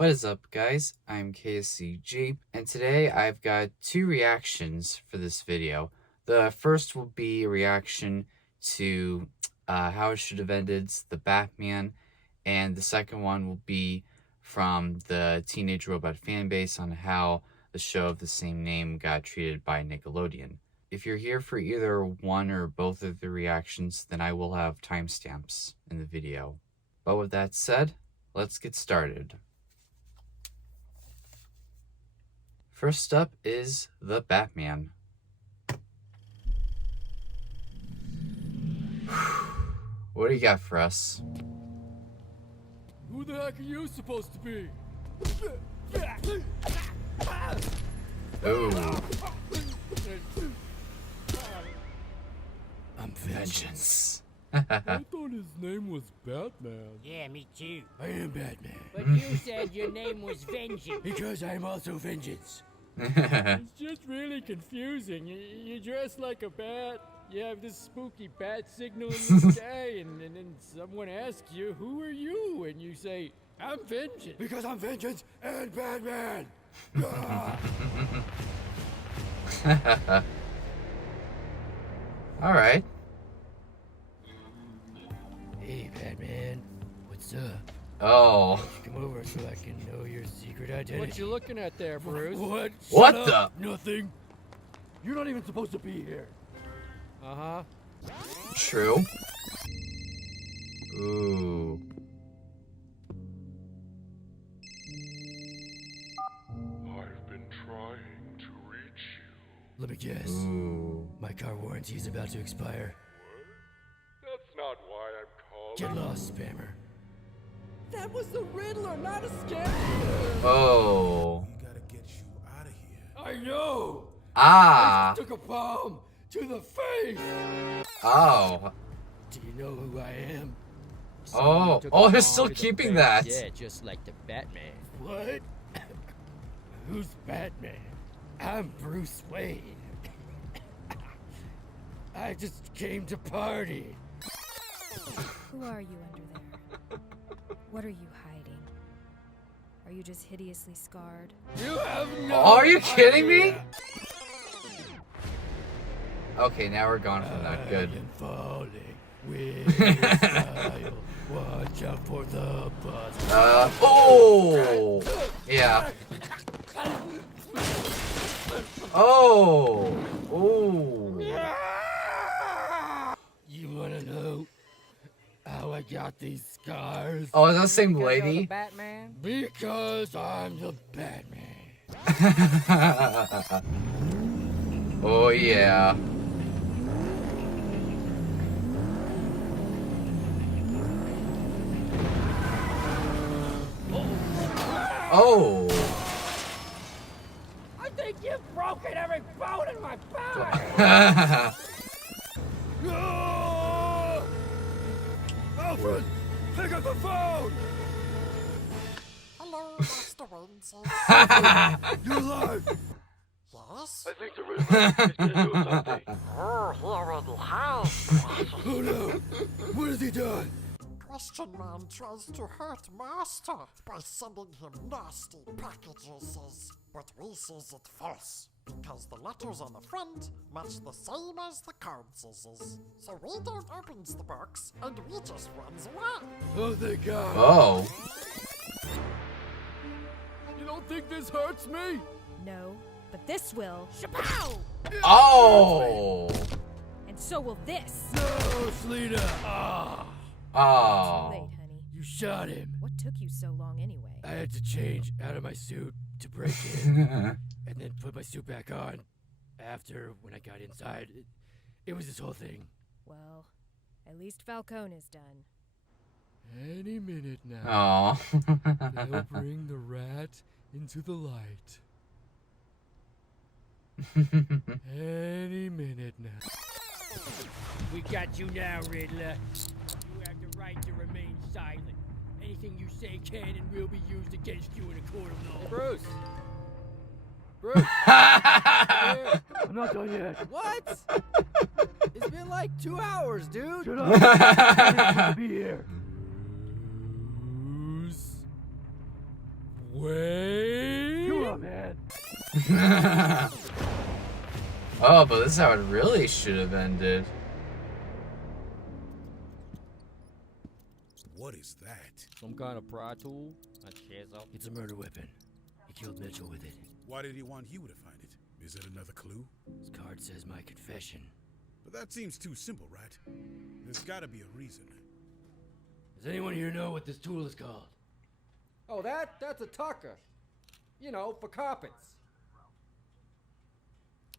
What is up, guys? I'm KSCG, and today I've got two reactions for this video. The first will be a reaction to how it should have ended, the Batman, and the second one will be from the Teenage Robot fanbase on how the show of the same name got treated by Nickelodeon. If you're here for either one or both of the reactions, then I will have timestamps in the video. But with that said, let's get started. First up is the Batman. What do you got for us? Who the heck are you supposed to be? Ooh. I'm Vengeance. I thought his name was Batman. Yeah, me too. I am Batman. But you said your name was Vengeance. Because I am also Vengeance. It's It's just really confusing. You dress like a bat, you have this spooky bat signal in the sky, and then someone asks you, who are you? And you say, I'm Vengeance. Because I'm Vengeance and Batman. Alright. Hey, Batman. What's up? Oh. Come over so I can know your secret identity. What you looking at there, Bruce? What? What Shut up. Nothing. You're not even supposed to be here. Uh-huh. True. Ooh. I've been trying to reach you. Let me guess. Ooh. My car warranty's about to expire. That's not why I'm calling. Get lost, spammer. That was the Riddler, not a scam. Oh. We gotta get you out of here. I know. Ah. I just took a bomb to the face. Oh. Do you know who I am? Oh. Oh, he's still keeping that. Yeah, just like the Batman. What? Who's Batman? I'm Bruce Wayne. I just came to party. Who are you under there? What are you hiding? Are you just hideously scarred? You have no Are you kidding me? idea. Okay, now we're gone from that. Good. I am falling with your style. Watch out for the bus. Oh. Yeah. Oh. Ooh. You wanna know how I got these scars? Oh, is that the same The lady? Batman? Because I'm the Batman. Oh, yeah. Oh. I think you've broken every bone in my body. No! Alfred, pick up the phone! Hello, Master Wednesday. You're alive! Yes? I think the Riddler is gonna do something. Oh, here in the house. Oh no! What has he done? Question Man tries to hurt Master by sending him nasty packages. But we says it false, because the letters on the front match the same as the cards is. So we don't open the box, and we just runs away. Oh, thank God. Oh. You don't think this hurts me? No, but this will, Shapow! Oh. and so will this. No, Selena! Ah! Too Oh. late, honey. You shot him. What took you so long anyway? I had to change out of my suit to break in, and then put my suit back on. After, when I got inside, it was this whole thing. Well, at least Falcone is done. Any minute now, Oh. they'll bring the rat into the light. Any minute now. We got you now, Riddler. You have the right to remain silent. Anything you say can and will be used against you in a court of law. Bruce! Bruce! I'm not done yet. What? It's been like 2 hours, dude. Shut up! I'm supposed to be here. Bruce Wait. Come on, man. Oh, but this is how it really should have ended. What is that? Some kind of pry tool? It's a murder weapon. He killed Mitchell with it. Why did he want you to find it? Is it another clue? His card says my confession. But that seems too simple, right? There's gotta be a reason. Does anyone here know what this tool is called? Oh, that's a tucker. You know, for carpets.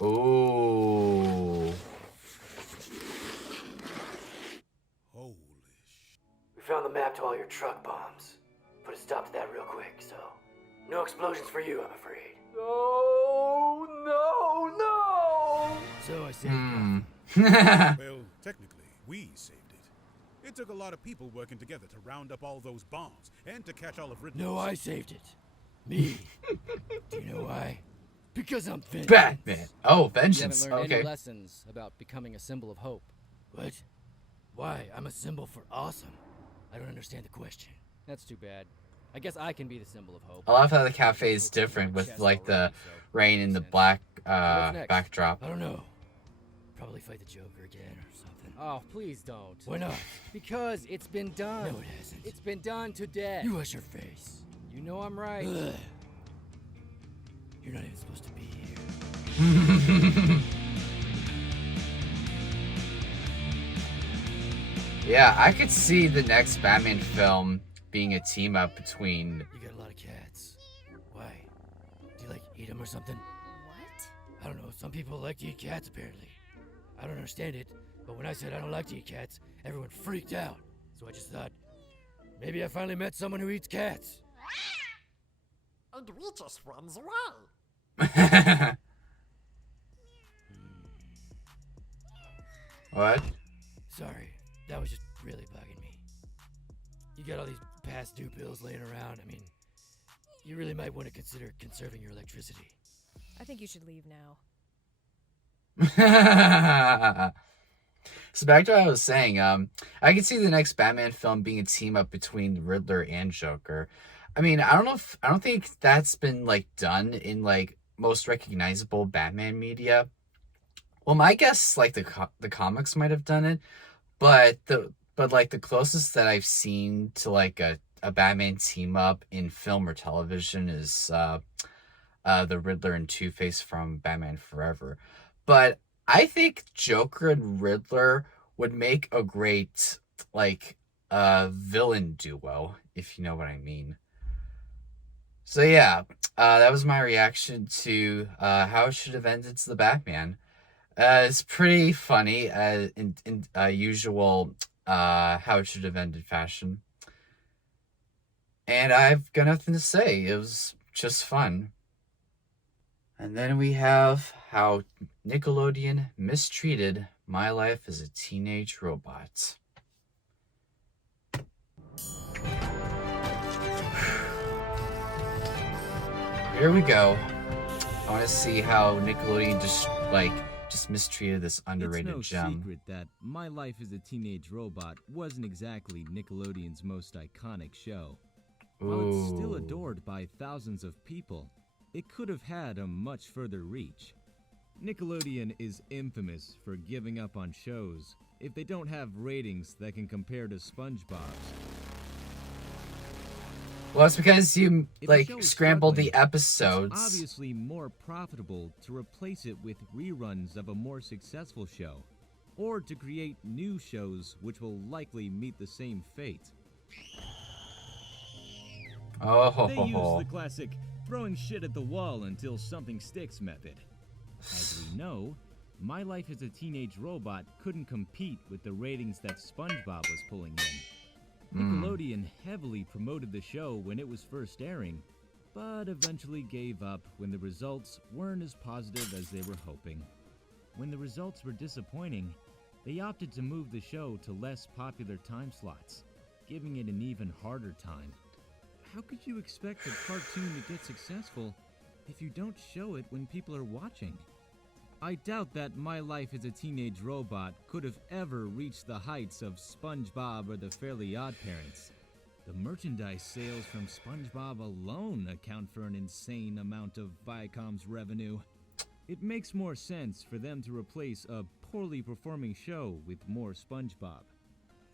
Oh. Holy We found the map to all your truck bombs. Put a stop to that real quick, so... No explosions for you, I'm afraid. No, no, no! So I saved Well, technically, we saved it. It took a lot of people working together to round up all those bombs and to catch all of Riddler's. No, I saved it. Me. Do you know why? Because I'm finished. Batman. Oh, You haven't vengeance. learned Okay. any lessons about becoming a symbol of hope. What? Why? I'm a symbol for awesome. I don't understand the question. That's too bad. I guess I can be the symbol of hope. I love how the cafe is different with like the rain and the black next? backdrop. I don't know. Probably fight the Joker again or something. Oh, please don't. Why not? Because it's been done. No, it hasn't. It's been done to death. You wash your face. You know I'm right. Ugh. You're not even supposed to be here. Yeah, I could see the next Batman film being a team up between. You got a lot of cats. Why? Do you like eat them or something? What? I don't know. Some people like to eat cats, apparently. I don't understand it, but when I said I don't like to eat cats, everyone freaked out. So I just thought, maybe I finally met someone who eats cats. And we just runs away. What? Sorry, that was just really bugging me. You got all these past due bills laying around. I mean, you really might want to consider conserving your electricity. I think you should leave now. So back to what I was saying, I could see the next Batman film being a team up between the Riddler and Joker. I mean, I don't think that's been like done in like most recognizable Batman media. Well, my guess like the comics might have done it, but like the closest that I've seen to like a Batman team up in film or television is the Riddler and Two-Face from Batman Forever. But I think Joker and Riddler would make a great like villain duo, if you know what I mean. So yeah, that was my reaction to how it should have ended to the Batman. It's pretty funny in usual how it should have ended fashion. And I've got nothing to say. It was just fun. And then we have how Nickelodeon mistreated My Life as a Teenage Robot. Here we go. I want to see how Nickelodeon just mistreated this underrated It's no gem. secret that My Life as a Teenage Robot wasn't exactly Nickelodeon's most iconic show. While it's still Ooh. adored by thousands of people, it could have had a much further reach. Nickelodeon is infamous for giving up on shows if they don't have ratings that can compare to SpongeBob's. Well, it's because you If a show is scrambled the struggling, episodes. It's obviously more profitable to replace it with reruns of a more successful show, or to create new shows which will likely meet the same fate. Oh, They use the classic throwing shit at the wall until something sticks method. As we know, My Life as a Teenage Robot couldn't compete with the ratings that SpongeBob was pulling in. Nickelodeon heavily promoted the show when it was first airing, but eventually gave up when the results weren't as positive as they were hoping. When the results were disappointing, they opted to move the show to less popular time slots, giving it an even harder time. How could you expect a cartoon to get successful if you don't show it when people are watching? I doubt that My Life as a Teenage Robot could have ever reached the heights of SpongeBob or the Fairly Odd Parents. The merchandise sales from SpongeBob alone account for an insane amount of Viacom's revenue. It makes more sense for them to replace a poorly performing show with more SpongeBob.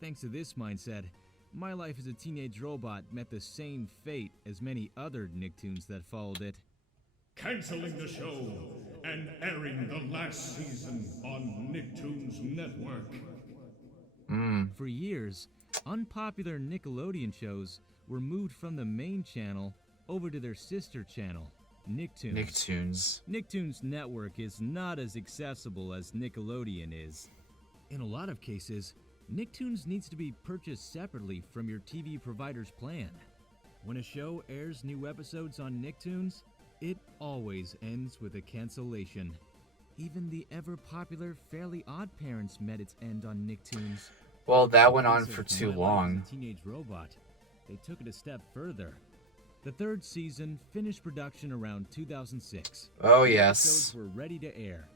Thanks to this mindset, My Life as a Teenage Robot met the same fate as many other Nicktoons that followed it. Canceling the show and airing the last season on Nicktoons Network. For years, unpopular Nickelodeon shows were moved from the main channel over to their sister channel, Nicktoons. Nicktoons Network is not as accessible as Nickelodeon is. In a lot of cases, Nicktoons needs to be purchased separately from your TV provider's plan. When a show airs new episodes on Nicktoons, it always ends with a cancellation. Even the ever-popular Fairly Odd Parents met its end on Nicktoons. Well, that went on for too My Life long. as a Teenage Robot. They took it a step further. The third season finished production around 2006. Oh, The yes. episodes were ready to air.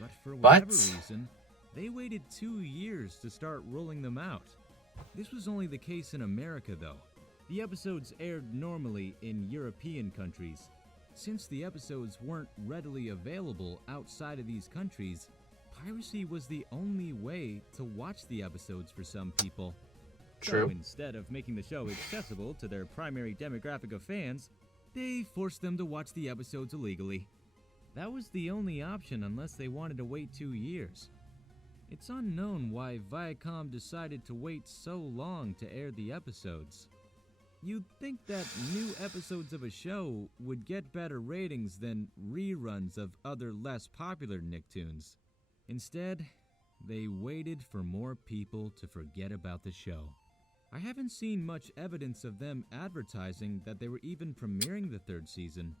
But for whatever reason, they waited 2 years to start rolling them out. This was only the case in America, though. The episodes aired normally in European countries. Since the episodes weren't readily available outside of these countries, piracy was the only way to watch the episodes for some people. True. So instead of making the show accessible to their primary demographic of fans, they forced them to watch the episodes illegally. That was the only option unless they wanted to wait 2 years. It's unknown why Viacom decided to wait so long to air the episodes. You'd think that new episodes of a show would get better ratings than reruns of other less popular Nicktoons. Instead, they waited for more people to forget about the show. I haven't seen much evidence of them advertising that they were even premiering the third season.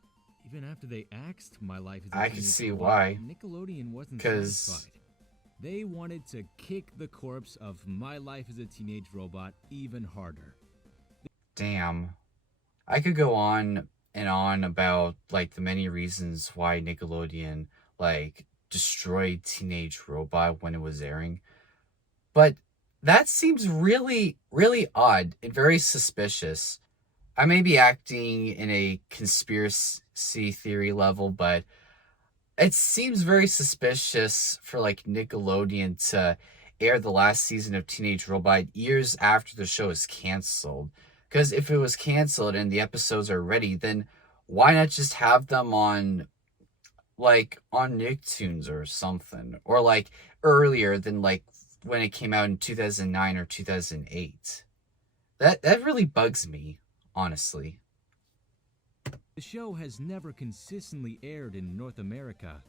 Even after they axed My Life as a I can Teenage see Robot, why. Nickelodeon wasn't 'Cause- satisfied. They wanted to kick the corpse of My Life as a Teenage Robot even harder. Damn. I could go on and on about, like, the many reasons why Nickelodeon, like, destroyed Teenage Robot when it was airing. But that seems really, really odd and very suspicious. I may be acting in a conspiracy theory level, but it seems very suspicious for, like, Nickelodeon to air the last season of Teenage Robot years after the show is canceled. Because if it was canceled and the episodes are ready, then why not just have them on, like, on Nicktoons or something? Or, like, earlier than, like, when it came out in 2009 or 2008. That really bugs me, honestly. The show has never consistently aired in North America.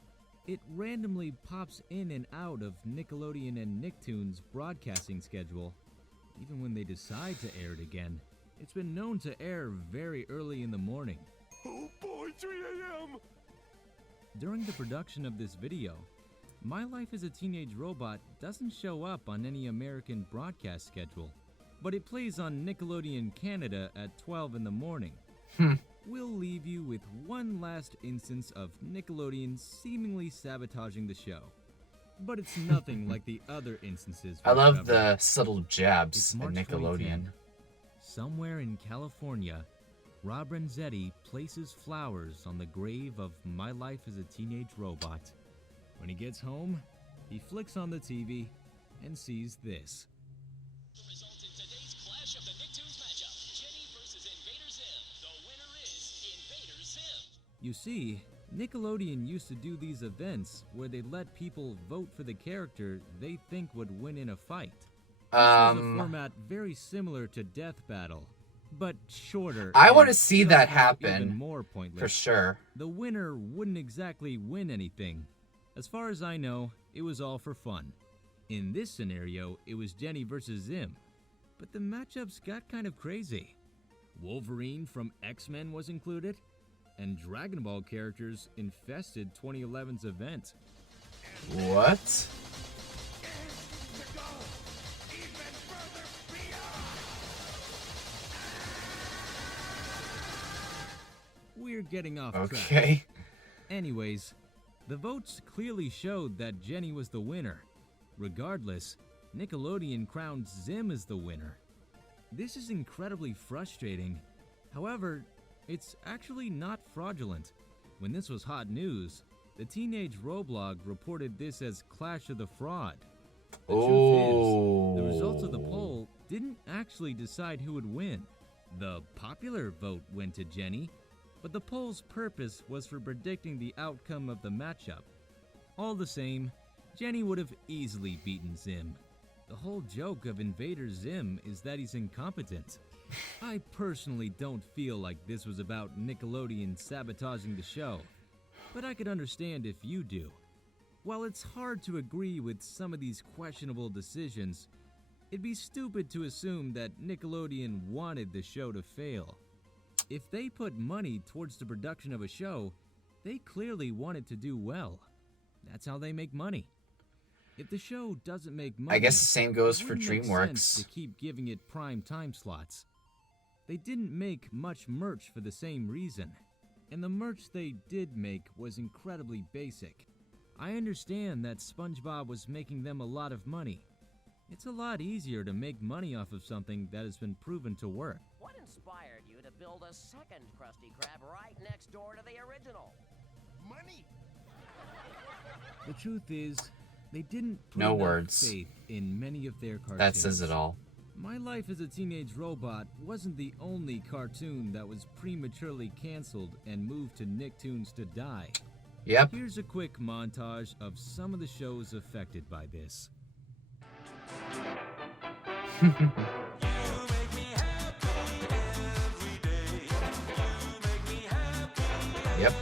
It randomly pops in and out of Nickelodeon and Nicktoons' broadcasting schedule. Even when they decide to air it again, it's been known to air very early in the morning. Oh boy, 3 a.m. During the production of this video, My Life as a Teenage Robot doesn't show up on any American broadcast schedule, but it plays on Nickelodeon Canada at 12 in the morning. We'll leave you with one last instance of Nickelodeon seemingly sabotaging the show. But it's nothing like the other instances. I love we've the covered. subtle jabs It's at March Nickelodeon. 2010. Somewhere in California, Rob Renzetti places flowers on the grave of My Life as a Teenage Robot. When he gets home, he flicks on the TV and sees this. The result in today's clash of the Nicktoons matchup, Jenny versus Invader Zim. The winner is Invader Zim. You see, Nickelodeon used to do these events where they let people vote for the character they think would win in a fight. This was a format very similar to Death Battle, but shorter. I want to and see that somehow happen, even more pointless. for sure. The winner wouldn't exactly win anything. As far as I know, it was all for fun. In this scenario, it was Jenny versus Zim, but the matchups got kind of crazy. Wolverine from X-Men was included, and Dragon Ball characters infested 2011's event. What? We're getting off track. Okay. Anyways, the votes clearly showed that Jenny was the winner. Regardless, Nickelodeon crowned Zim as the winner. This is incredibly frustrating. However, it's actually not fraudulent. When this was hot news, the Teenage Roblog reported this as Clash of the Fraud. The truth is, the results of the poll didn't actually decide who would win. The popular vote went to Jenny, but the poll's purpose was for predicting the outcome of the matchup. All the same, Jenny would have easily beaten Zim. The whole joke of Invader Zim is that he's incompetent. I personally don't feel like this was about Nickelodeon sabotaging the show, but I could understand if you do. While it's hard to agree with some of these questionable decisions, it'd be stupid to assume that Nickelodeon wanted the show to fail. If they put money towards the production of a show, they clearly want it to do well. That's how they make money. If the show doesn't make money, I guess the same goes it for wouldn't make DreamWorks. sense to keep giving it prime time slots. They didn't make much merch for the same reason, and the merch they did make was incredibly basic. I understand that SpongeBob was making them a lot of money. It's a lot easier to make money off of something that has been proven to work. What inspired you to build a second Krusty Krab right next door to the original? Money! The truth is, they didn't put No enough words. faith in many of their cartoons. That says it all. My Life as a Teenage Robot wasn't the only cartoon that was prematurely canceled and moved to Nicktoons to die. Yep. Here's a quick montage of some of the shows affected by this. Yep.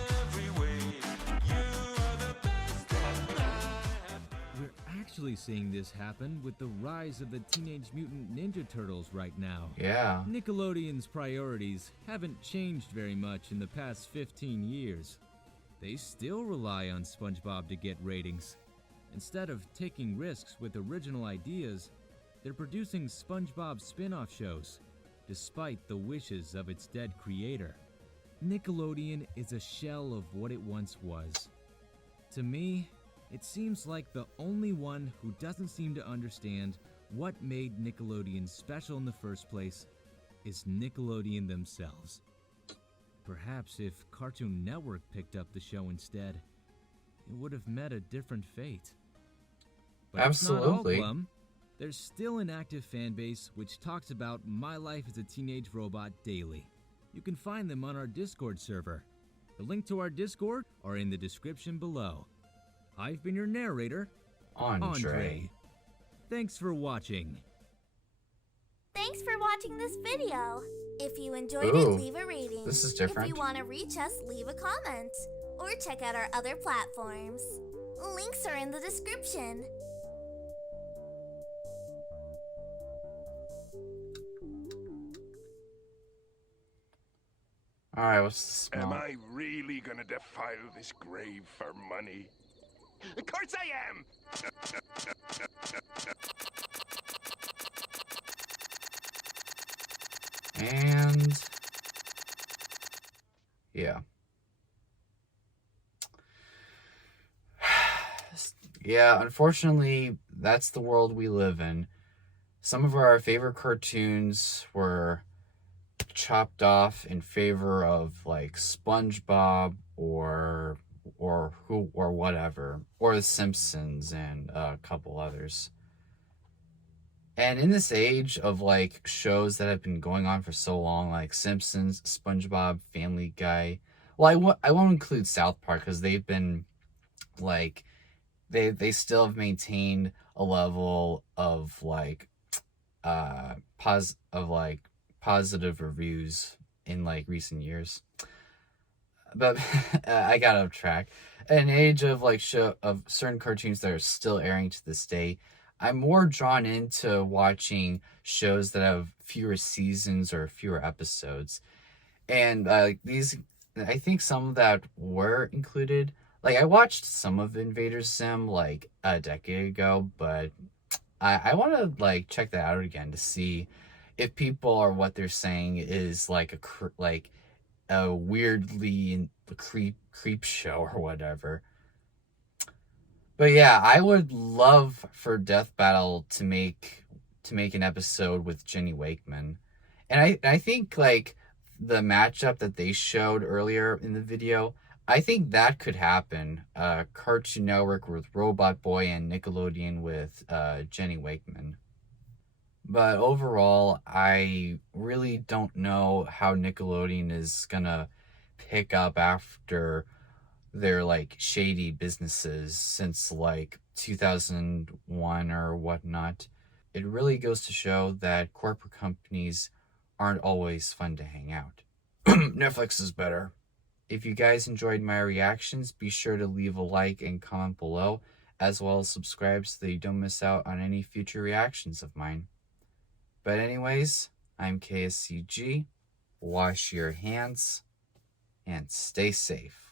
We're actually seeing this happen with the rise of the Teenage Mutant Ninja Turtles right now. Yeah. Nickelodeon's priorities haven't changed very much in the past 15 years. They still rely on SpongeBob to get ratings. Instead of taking risks with original ideas, they're producing SpongeBob spin-off shows, despite the wishes of its dead creator. Nickelodeon is a shell of what it once was. To me, it seems like the only one who doesn't seem to understand what made Nickelodeon special in the first place is Nickelodeon themselves. Perhaps if Cartoon Network picked up the show instead, it would have met a different fate. But Absolutely. it's not all glum. There's still an active fan base which talks about My Life as a Teenage Robot daily. You can find them on our Discord server. The link to our Discord are in the description below. I've been your narrator, Andre. Thanks for watching. Thanks for watching this video. If you enjoyed Ooh, it, leave a rating. this is If different. you want to reach us, leave a comment. Or check out our other platforms. Links are in the description. Alright, what's the Am smell? I really gonna defile this grave for money? Of course I am! And yeah. Yeah, unfortunately, that's the world we live in. Some of our favorite cartoons were chopped off in favor of like SpongeBob or whatever, or The Simpsons and a couple others. And in this age of like shows that have been going on for so long, like Simpsons, SpongeBob, Family Guy, well, I won't include South Park because they've been like they still have maintained a level of like positive reviews in like recent years. But I got off track. An age of like of certain cartoons that are still airing to this day, I'm more drawn into watching shows that have fewer seasons or fewer episodes. And these, I think some that were included, like I watched some of Invader Zim like a decade ago, but I want to like check that out again to see if people or what they're saying is like a weirdly creep show or whatever. But yeah, I would love for Death Battle to make an episode with Jenny Wakeman. And I think, like, the matchup that they showed earlier in the video, I think that could happen. Cartoon Network with Robot Boy and Nickelodeon with Jenny Wakeman. But overall, I really don't know how Nickelodeon is gonna pick up after their, like, shady businesses since, like, 2001 or whatnot. It really goes to show that corporate companies aren't always fun to hang out. Netflix is better. If you guys enjoyed my reactions, be sure to leave a like and comment below, as well as subscribe so that you don't miss out on any future reactions of mine. But anyways, I'm KSCG. Wash your hands and stay safe.